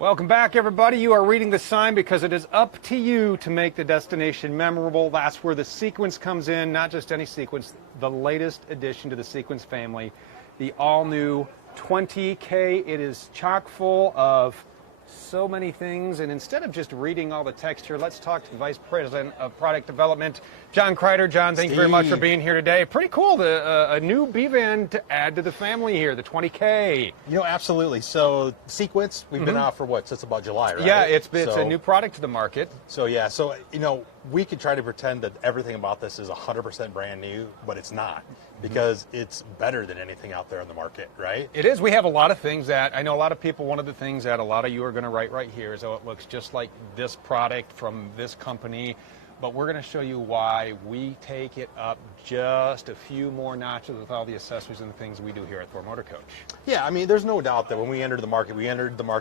Welcome back, everybody. You are reading the sign because it is up to you to make the destination memorable. That's where the Sequence comes in, not just any Sequence, the latest addition to the Sequence family, the all-new 20K. It is chock full of so many things, and instead of just reading all the text here, let's talk to the Vice President of Product Development, John Kreider. John, thank you very much for being here today. Pretty cool, a new B-Van to add to the family here, the 20K. You know, absolutely. So Sequence, we've been out for what, since about July, right? Yeah, it's a new product to the market. So yeah, so you know, we could try to pretend that everything about this is 100% brand new, but it's not, because it's better than anything out there on the market, right? It is. We have a lot of things that, I know a lot of people, one of the things that a lot of you are going to write right here is, oh, it looks just like this product from this company. But we're going to show you why we take it up just a few more notches with all the accessories and the things we do here at Thor Motor Coach. Yeah, I mean, there's no doubt that when we entered the market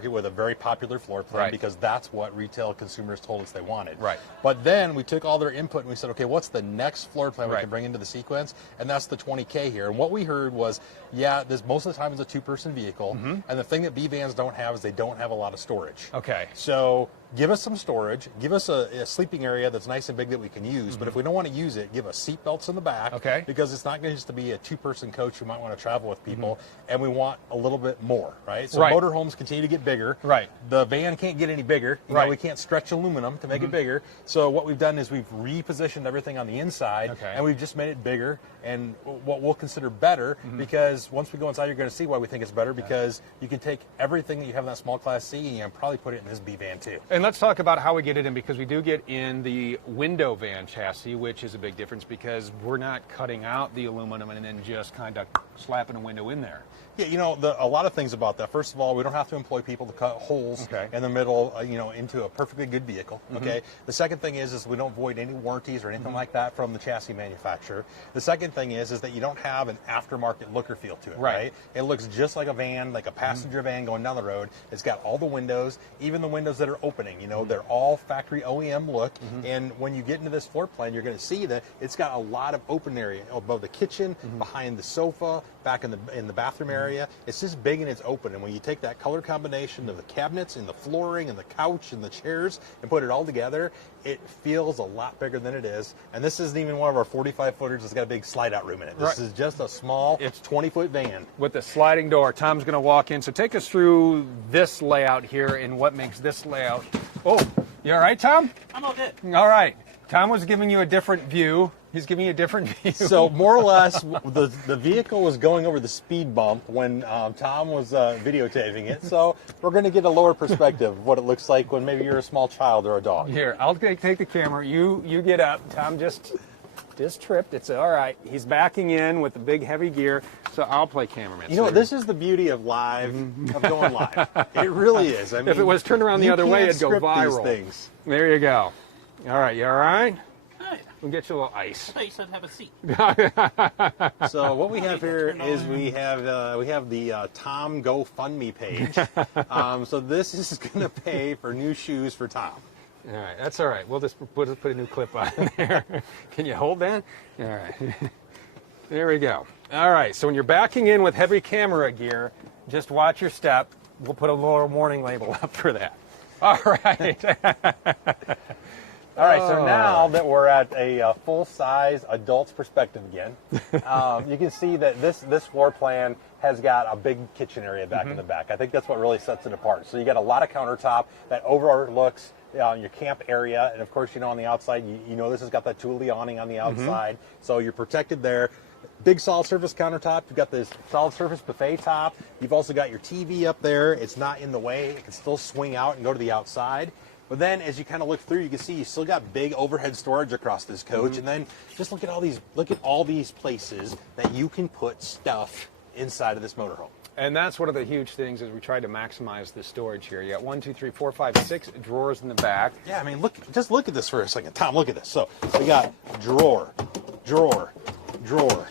with a very popular floor plan, because that's what retail consumers told us they wanted. Right. But then we took all their input and we said, okay, what's the next floor plan we can bring into the Sequence? And that's the 20K here. And what we heard was, yeah, this most of the time is a two-person vehicle. And the thing that B-Vans don't have is they don't have a lot of storage. Okay. So give us some storage, give us a sleeping area that's nice and big that we can use, but if we don't want to use it, give us seat belts in the back, because it's not going to just be a two-person coach who might want to travel with people, and we want a little bit more, right? So motorhomes continue to get bigger. Right. The van can't get any bigger. You know, we can't stretch aluminum to make it bigger. So what we've done is we've repositioned everything on the inside, and we've just made it bigger and what we'll consider better, because once we go inside, you're going to see why we think it's better, because you can take everything that you have in that small class C and probably put it in this B-Van too. And let's talk about how we get it in, because we do get in the window van chassis, which is a big difference because we're not cutting out the aluminum and then just kind of slapping a window in there. Yeah, you know, a lot of things about that. First of all, we don't have to employ people to cut holes in the middle, you know, into a perfectly good vehicle. Okay. The second thing is we don't void any warranties or anything like that from the chassis manufacturer. The second thing is that you don't have an aftermarket look or feel to it. Right. It looks just like a van, like a passenger van going down the road. It's got all the windows, even the windows that are opening. You know, they're all factory OEM look. And when you get into this floor plan, you're going to see that it's got a lot of open area above the kitchen, behind the sofa, back in the bathroom area. It's just big and it's open, and when you take that color combination of the cabinets and the flooring and the couch and the chairs and put it all together, it feels a lot bigger than it is. And this isn't even one of our 45-footers that's got a big slide-out room in it. This is just a small, it's 20-foot van. With the sliding door. Tom's going to walk in. So take us through this layout here and what makes this layout. Oh, you all right, Tom? I'm all good. All right. Tom was giving you a different view. He's giving you a different view. So more or less, the vehicle was going over the speed bump when Tom was videotaping it. So we're going to get a lower perspective of what it looks like when maybe you're a small child or a dog. Here, I'll take the camera. You get up. Tom just tripped. It's all right. He's backing in with the big heavy gear, so I'll play cameraman. You know, this is the beauty of live, of going live. It really is. I mean, if it was turned around the other way, it'd go viral. These things. There you go. All right, you all right? Hi. We'll get you a little ice. I thought you said have a seat. So what we have here is we have the Tom GoFundMe page. So this is going to pay for new shoes for Tom. All right, that's all right. We'll just put a new clip on there. Can you hold that? All right. There we go. All right, so when you're backing in with heavy camera gear, just watch your step. We'll put a little warning label up for that. All right. All right, so now that we're at a full-size adult's perspective again, you can see that this floor plan has got a big kitchen area back in the back. I think that's what really sets it apart. So you got a lot of countertop that overlooks your camp area, and of course, you know, on the outside, you know this has got that Thule awning on the outside, so you're protected there. Big solid surface countertop. You've got this solid surface buffet top. You've also got your TV up there. It's not in the way. It can still swing out and go to the outside. But then as you kind of look through, you can see you still got big overhead storage across this coach. And then just look at all these places that you can put stuff inside of this motorhome. And that's one of the huge things is we try to maximize the storage here. You got 1, 2, 3, 4, 5, 6 drawers in the back. Yeah, I mean, just look at this for a second. Tom, look at this. So we got drawer, drawer, drawer.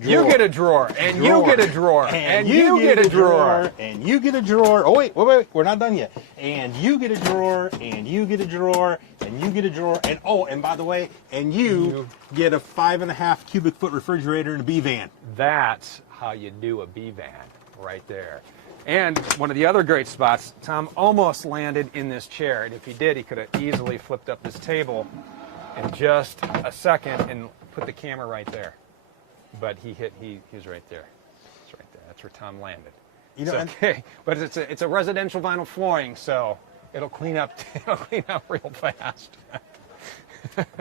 You get a drawer, and you get a drawer, and you get a drawer, and you get a drawer. Oh, wait, we're not done yet. And you get a drawer, and you get a drawer, and you get a drawer, and oh, and by the way, and you get a 5.5 cubic foot refrigerator in a B-Van. That's how you do a B-Van. right there. And one of the other great spots, Tom almost landed in this chair, and if he did, he could have easily flipped up this table in just a second and put the camera right there. But he's right there. It's right there. That's where Tom landed. You know, It's okay, but it's a residential vinyl flooring, so it'll clean up real fast.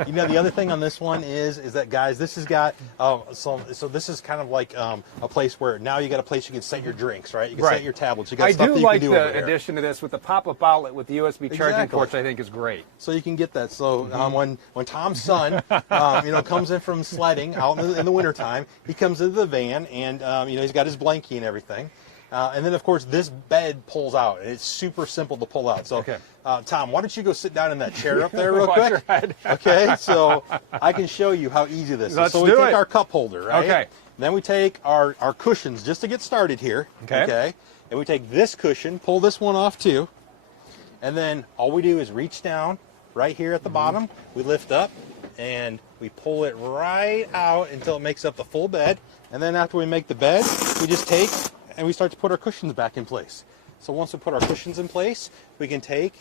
You know, the other thing on this one is that, guys, this has got so this is kind of like a place where now you got a place you can set your drinks, right? You can set your tablets. You got stuff that you can do over there. I do like the addition to this with the pop-up outlet with the USB charging ports. I think is great. So you can get that. So when Tom's son, comes in from sledding out in the wintertime, he comes into the van and he's got his blankie and everything. And then, of course, this bed pulls out. It's super simple to pull out. So, Tom, why don't you go sit down in that chair up there real quick? Okay, so I can show you how easy this is. So we take our cup holder, right? Okay. Then we take our cushions just to get started here. Okay. And we take this cushion, pull this one off too. And then all we do is reach down right here at the bottom. We lift up and we pull it right out until it makes up the full bed. And then after we make the bed, we just take and we start to put our cushions back in place. So once we put our cushions in place, we can take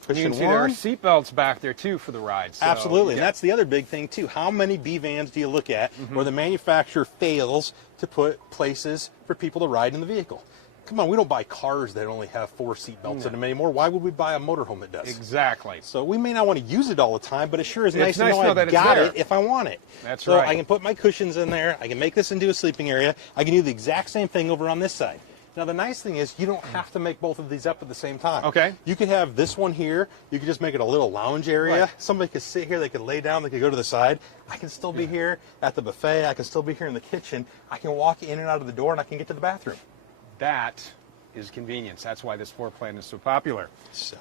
cushion you can see there are seat belts back there too for the ride. So absolutely, and that's the other big thing too. How many B vans do you look at where the manufacturer fails to put places for people to ride in the vehicle? Come on, we don't buy cars that only have 4 seat belts in them anymore. Why would we buy a motorhome that does? Exactly. So we may not want to use it all the time, but it sure is nice to know I've got it if I want it. That's right. So I can put my cushions in there. I can make this into a sleeping area. I can do the exact same thing over on this side. Now, the nice thing is you don't have to make both of these up at the same time. Okay. You could have this one here. You could just make it a little lounge area. Right. Somebody could sit here. They could lay down. They could go to the side. I can still be here at the buffet. I can still be here in the kitchen. I can walk in and out of the door, and I can get to the bathroom. That is convenience. That's why this floor plan is so popular. So,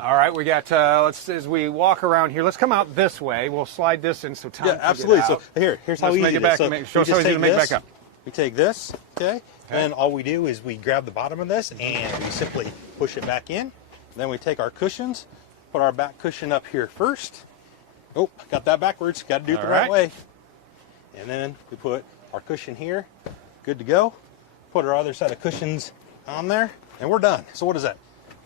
all right, we got, as we walk around here, let's come out this way. We'll slide this in so Tom can absolutely. get out. So here's how easy it is. So show us how easy to make it back up. We take this, okay, and all we do is we grab the bottom of this and we simply push it back in. Then we take our cushions, put our back cushion up here first. Oh, got that backwards. Got to do it the right way. And then we put our cushion here. Good to go. Put our other set of cushions on there, and we're done. So what is that?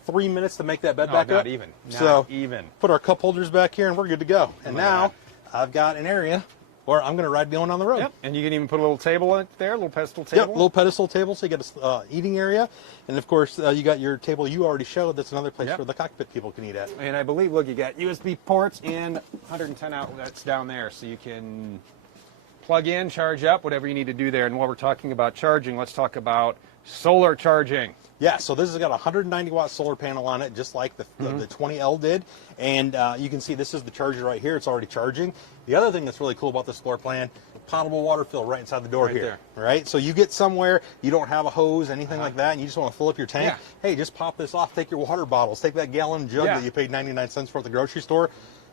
3 minutes to make that bed back up? Not even. Not even. Put our cup holders back here, and we're good to go. And now I've got an area where I'm going to ride going on the road. Yep. And you can even put a little table up there, a little pedestal table. Yep, little pedestal table, so you got an eating area. And, of course, you got your table you already showed. That's another place where the cockpit people can eat at. And I believe, look, you got USB ports and 110 outlets down there, so you can plug in, charge up, whatever you need to do there. And while we're talking about charging, let's talk about solar charging. Yeah, so this has got a 190 watt solar panel on it, just like the 20L did. And you can see this is the charger right here. It's already charging. The other thing that's really cool about this floor plan, potable water fill right inside the door here. Right? So you get somewhere, you don't have a hose, anything like that, and you just want to fill up your tank. Hey, just pop this off. Take your water bottles. Take that gallon jug that you paid 99 cents for at the grocery store.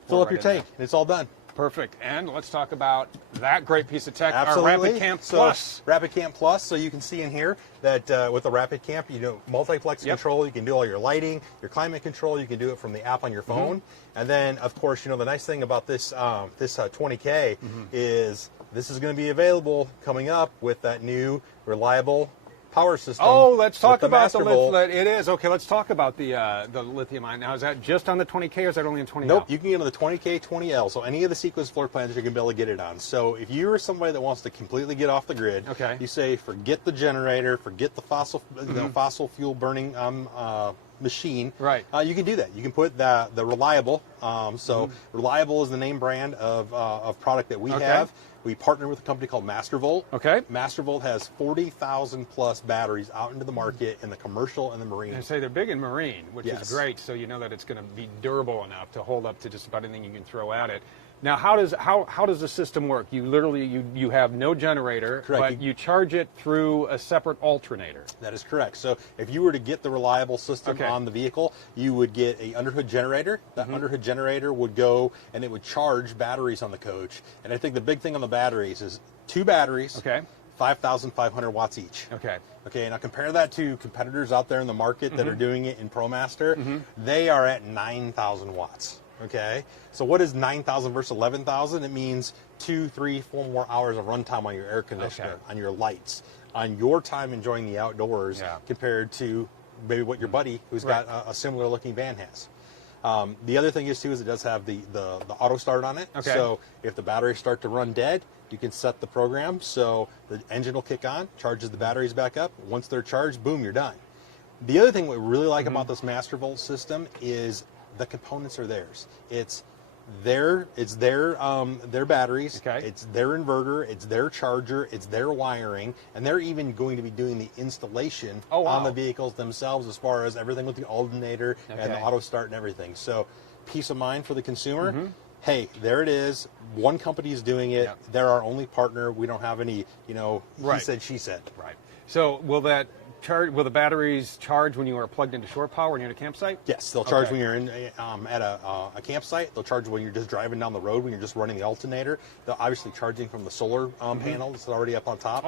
Fill up your tank, and it's all done. Perfect. And let's talk about that great piece of tech, Absolutely. our Rapid Camp Plus. So, Rapid Camp Plus, so you can see in here that with the Rapid Camp, you do multiplex control, you can do all your lighting, your climate control, you can do it from the app on your phone. And then, of course, the nice thing about this 20K is this is going to be available coming up with that new reliable power system. Oh, let's talk about the lithium. It is. Okay, let's talk about the lithium ion. Now, is that just on the 20K or is that only on 20L? Nope, you can get on the 20K, 20L. So any of the Sequence floor plans, you're going to be able to get it on. So if you're somebody that wants to completely get off the grid, you say forget the generator, forget the fossil fuel burning machine. Right. You can do that. You can put the Reliable. Reliable is the name brand of product that we have. We partner with a company called Mastervolt. Okay. Mastervolt has 40,000 plus batteries out into the market in the commercial and the marine. I say they're big in marine, which is great. So you know that it's going to be durable enough to hold up to just about anything you can throw at it. Now, how does the system work? You literally you have no generator, but you charge it through a separate alternator. That is correct. So if you were to get the Reliable system on the vehicle, you would get a underhood generator. That underhood generator would go and it would charge batteries on the coach. And I think the big thing on the batteries is 2 batteries. 5,500 watts each. Okay, now compare that to competitors out there in the market that are doing it in ProMaster. They are at 9,000 watts. Okay, so what is 9,000 versus 11,000? It means 2, 3, 4 more hours of runtime on your air conditioner, on your lights. on your time enjoying the outdoors compared to maybe what your buddy who's got a similar looking van has. The other thing is too is it does have the auto start on it. Okay. So if the batteries start to run dead, you can set the program so the engine will kick on, charges the batteries back up. Once they're charged, boom, you're done. The other thing we really like about this Mastervolt system is the components are theirs. It's their batteries, it's their inverter, it's their charger, it's their wiring, and they're even going to be doing the installation on the vehicles themselves as far as everything with the alternator and the auto start and everything. So peace of mind for the consumer. Hey, there it is. One company is doing it. They're our only partner. We don't have any, he said, she said. Right. So will the batteries charge when you are plugged into shore power when you're at a campsite? Yes, they'll charge when you're in at a campsite. They'll charge when you're just driving down the road, when you're just running the alternator. They're obviously charging from the solar panel that's already up on top.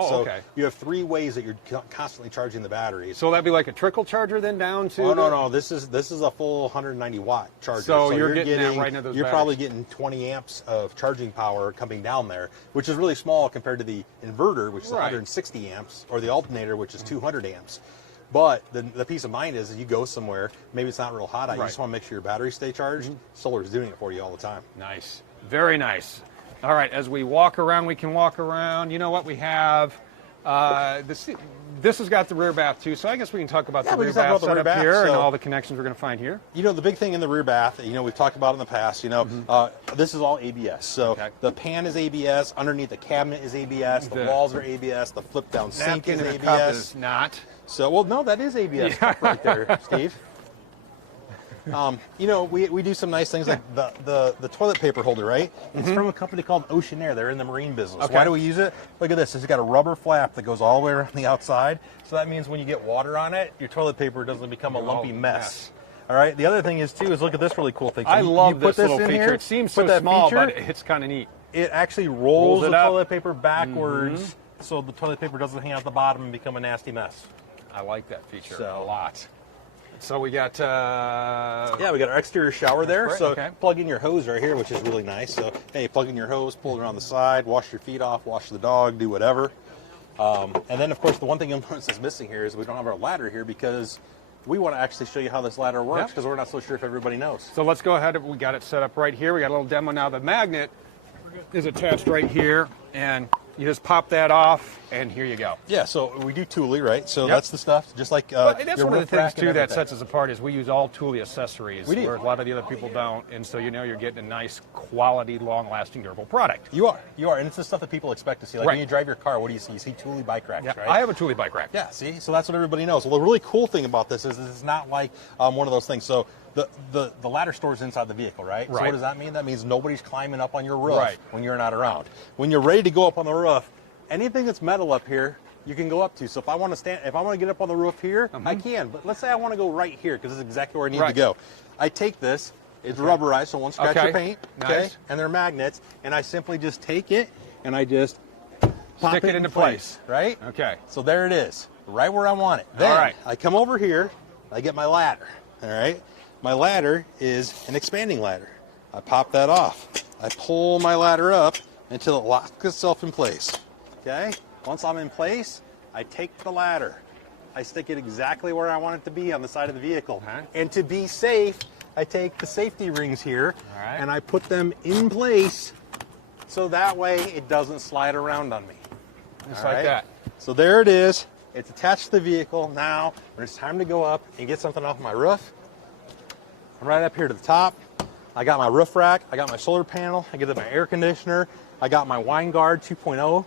You have 3 ways that you're constantly charging the batteries. So that'd be like a trickle charger then down to? Oh, no. This is a full 190 watt charger. So you're getting that right into those You're batteries. probably getting 20 amps of charging power coming down there, which is really small compared to the inverter, which is 160 amps, or the alternator, which is 200 amps. But the peace of mind is you go somewhere, maybe it's not real hot out, you just want to make sure your batteries stay charged. Solar is doing it for you all the time. Nice. Very nice. All right, as we walk around, we can walk around. You know what we have? This has got the rear bath too, so I guess we can talk about the rear bath setup here and all the connections we're going to find here. The big thing in the rear bath, we've talked about in the past, this is all ABS. So the pan is ABS, underneath the cabinet is ABS, the walls are ABS, the flip down sink is ABS. Cup is not. So, well, no, that is ABS right there, Steve. We do some nice things like the toilet paper holder, right? It's from a company called Ocean Air. They're in the marine business. Why do we use it? Look at this. It's got a rubber flap that goes all the way around the outside. So that means when you get water on it, your toilet paper doesn't become a lumpy mess. All right. The other thing is, too, is look at this really cool thing. So I love this little feature. Here, it seems so small, but it's kind of neat. It actually rolls the toilet paper backwards so the toilet paper doesn't hang out the bottom and become a nasty mess. I like that feature a lot. So we got... we got our exterior shower there. So plug in your hose right here, which is really nice. So, hey, plug in your hose, pull it around the side, wash your feet off, wash the dog, do whatever. And then, of course, the one thing you'll notice that's missing here is we don't have our ladder here because we want to actually show you how this ladder works because we're not so sure if everybody knows. So let's go ahead. We got it set up right here. We got a little demo now. The magnet is attached right here, and you just pop that off, and here you go. Yeah, so we do Thule, right? So that's the stuff, just like that's one of the things, too, that sets us apart is we use all Thule accessories, where a lot of the other people don't, and so you're getting a nice, quality, long-lasting, durable product. You are, and it's the stuff that people expect to see. Like when you drive your car, what do you see? You see Thule bike racks, right? I have a Thule bike rack. Yeah, see? So that's what everybody knows. Well, the really cool thing about this is it's not like one of those things. So the ladder stores inside the vehicle, right? So what does that mean? That means nobody's climbing up on your roof when you're not around. When you're ready to go up on the roof, anything that's metal up here, you can go up to. So if I want to get up on the roof here, I can. But let's say I want to go right here because this is exactly where I need to go. I take this. It's rubberized, so it won't scratch your paint. Okay. And they're magnets. And I simply just take it and I just stick it into place. Right? Okay. So there it is, right where I want it. Then I come over here. I get my ladder. All right. My ladder is an expanding ladder. I pop that off. I pull my ladder up until it locks itself in place. Okay? Once I'm in place, I take the ladder. I stick it exactly where I want it to be on the side of the vehicle. And to be safe, I take the safety rings here and I put them in place so that way it doesn't slide around on me. Just like that. So there it is. It's attached to the vehicle. Now, when it's time to go up and get something off my roof, I'm right up here to the top. I got my roof rack. I got my solar panel. I get my air conditioner. I got my WineGuard 2.0.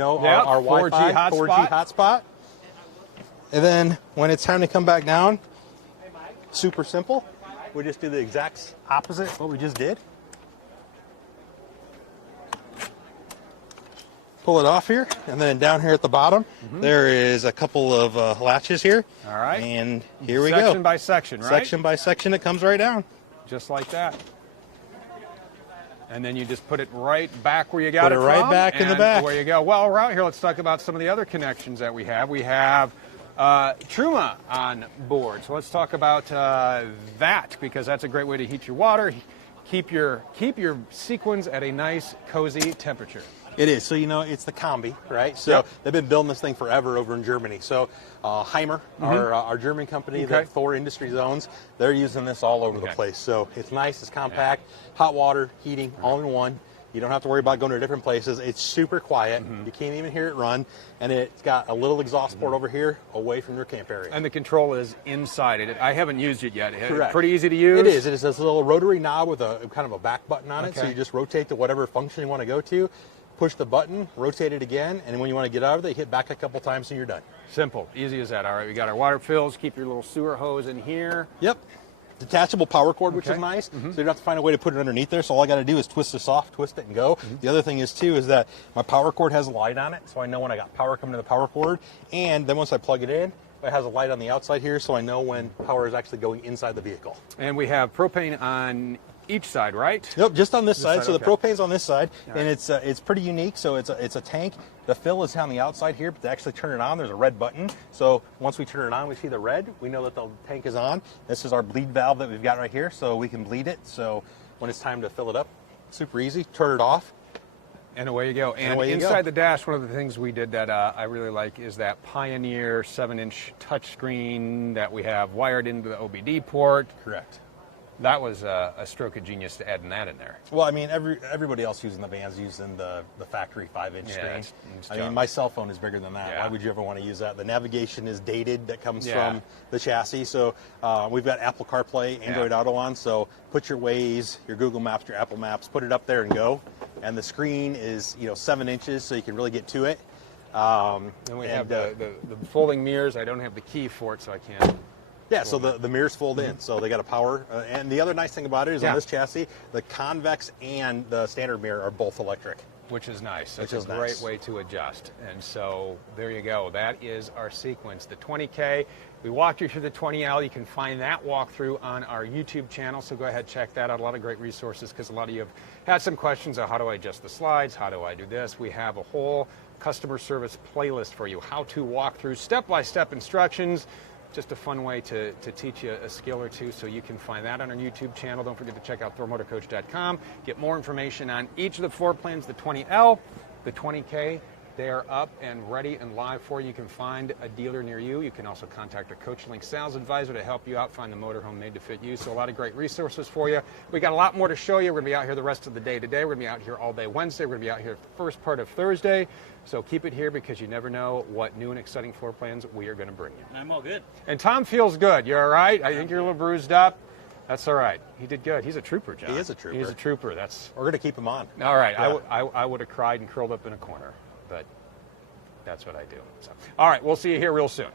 Our Wi-Fi 4G hotspot. And then when it's time to come back down, super simple. We just do the exact opposite of what we just did. Pull it off here, and then down here at the bottom, there is a couple of latches here. All right. And here we go. Section by section, right? Section by section, it comes right down. Just like that. And then you just put it right back where you got it from. Put it right back in the back. Where you go. Well, around here, let's talk about some of the other connections that we have. We have Truma on board. So let's talk about that, because that's a great way to heat your water, keep your Sequence at a nice, cozy temperature. It is. So, you know, it's the combi, right? So they've been building this thing forever over in Germany. So Heimer, our German company that Thor Industries owns, they're using this all over the place. So it's nice, it's compact, hot water, heating, all in one. You don't have to worry about going to different places. It's super quiet. You can't even hear it run. And it's got a little exhaust port over here away from your camp area. And the control is inside it. I haven't used it yet. Correct. Pretty easy to use? It is. It is this little rotary knob with a kind of a back button on it. So Okay. you just rotate to whatever function you want to go to, push the button, rotate it again, and when you want to get out of it, you hit back a couple times and you're done. Simple. Easy as that. All right, we got our water fills. Keep your little sewer hose in here. Yep. Detachable power cord, which is nice. So you don't have to find a way to put it underneath there. So all I got to do is twist this off, twist it, and go. The other thing is, too, is that my power cord has a light on it, so I know when I got power coming to the power cord. And then once I plug it in, it has a light on the outside here, so I know when power is actually going inside the vehicle. And we have propane on each side, right? Yep, just on this side. side, So the okay. propane's on this side, All and right. it's pretty unique. So it's a tank. The fill is on the outside here, but to actually turn it on, there's a red button. So once we turn it on, we see the red. We know that the tank is on. This is our bleed valve that we've got right here, so we can bleed it. So when it's time to fill it up, super easy. Turn it off. And away you go. And away you inside go. the dash, one of the things we did that I really like is that Pioneer 7-inch touchscreen that we have wired into the OBD port. Correct. That was a stroke of genius to adding that in there. Well, I mean, everybody else using the van's using the factory 5-inch screen. it's I mean, junk. my cell phone is bigger than that. Yeah. Why would you ever want to use that? The navigation is dated that comes Yeah. from the chassis. So we've got Apple CarPlay, Android Auto on. So put your Waze, your Google Maps, your Apple Maps, put it up there and go. And the screen is 7 inches, so you can really get to it. And we have the folding mirrors. I don't have the key for it, so I can't. Yeah, so the mirrors fold in, so they got a power. And the other nice thing about it is on this chassis, the convex and the standard mirror are both electric. Which is nice. Which It's is a great nice. way to adjust. And so there you go. That is our sequence. The 20K. We walked you through the 20L. You can find that walkthrough on our YouTube channel. So go ahead, check that out. A lot of great resources because a lot of you have had some questions on how do I adjust the slides? How do I do this? We have a whole customer service playlist for you. How to walk through step-by-step instructions. Just a fun way to teach you a skill or two, so you can find that on our YouTube channel. Don't forget to check out thormotorcoach.com. Get more information on each of the floor plans, the 20L, the 20K. They are up and ready and live for you. You can find a dealer near you. You can also contact our CoachLink sales advisor to help you out find the motorhome made to fit you. So a lot of great resources for you. We got a lot more to show you. We're going to be out here the rest of the day today. We're going to be out here all day Wednesday. We're going to be out here the first part of Thursday. So keep it here because you never know what new and exciting floor plans we are going to bring you. I'm all good. And Tom feels good. You all right? I think you're a little bruised up. That's all right. He did good. He's a trooper, John. He is a trooper. He's a trooper. That's We're going to keep him on. all right. Yeah. I would have cried and curled up in a corner, but that's what I do. So, all right. We'll see you here real soon.